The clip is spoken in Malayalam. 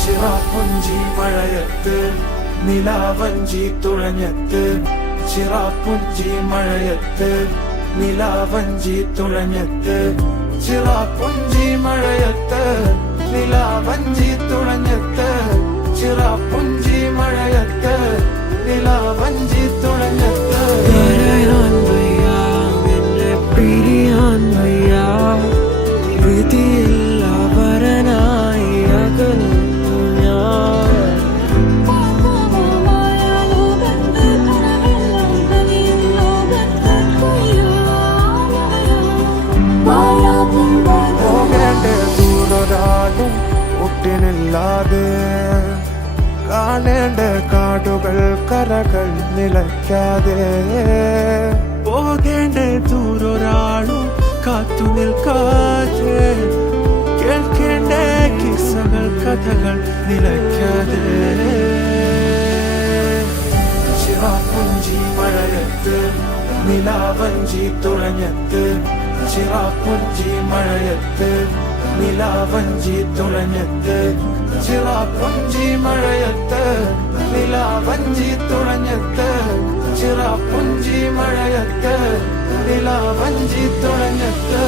ചിറാപ്പുഞ്ചി മഴയത്ത് നിലാവഞ്ചി തുഴഞ്ഞത്ത് ചിറാപ്പുഞ്ചി മഴയത്ത് നിലാവഞ്ചി തുഴഞ്ഞത്ത് ചിറാപ്പുഞ്ചി മഴയത്ത് നിലാവഞ്ചി തുഴഞ്ഞത്ത് ചിറാപ്പുഞ്ചി മഴയത്ത് നിലാവഞ്ചി തുഴഞ്ഞത്ത് കരയാൻ വയ്യ എന്നെ പിരിയാൻ വയ്യ പ്രീതിയില്ല വരനായി അകന്നു ഞാൻ പോകേണ്ട ദൂരൊരാളും ഒട്ടിനില്ലാതെ കാണേണ്ട കാടുകൾ കരകൾ നിലയ്ക്കാതെ പോകേണ്ട ദൂരൊരാളും കാത്തു നിൽക്കാതെ കേൾക്കേണ്ട കിസ്സകൾ കഥകൾ നിലയ്ക്കാതെ ചിറാപ്പുഞ്ചി മഴയത്ത് നിലാവഞ്ചി തുഴഞ്ഞത്ത് ചിറാപ്പുഞ്ചി മഴയത്ത് നിലാവഞ്ചി തുഴഞ്ഞത്ത് ചിറാപ്പുഞ്ചി മഴയത്ത് നിലാവഞ്ചി തുഴഞ്ഞത്ത് ചിറാപ്പുഞ്ചി മഴയത്ത് നിലാവഞ്ചി തുഴഞ്ഞത്ത്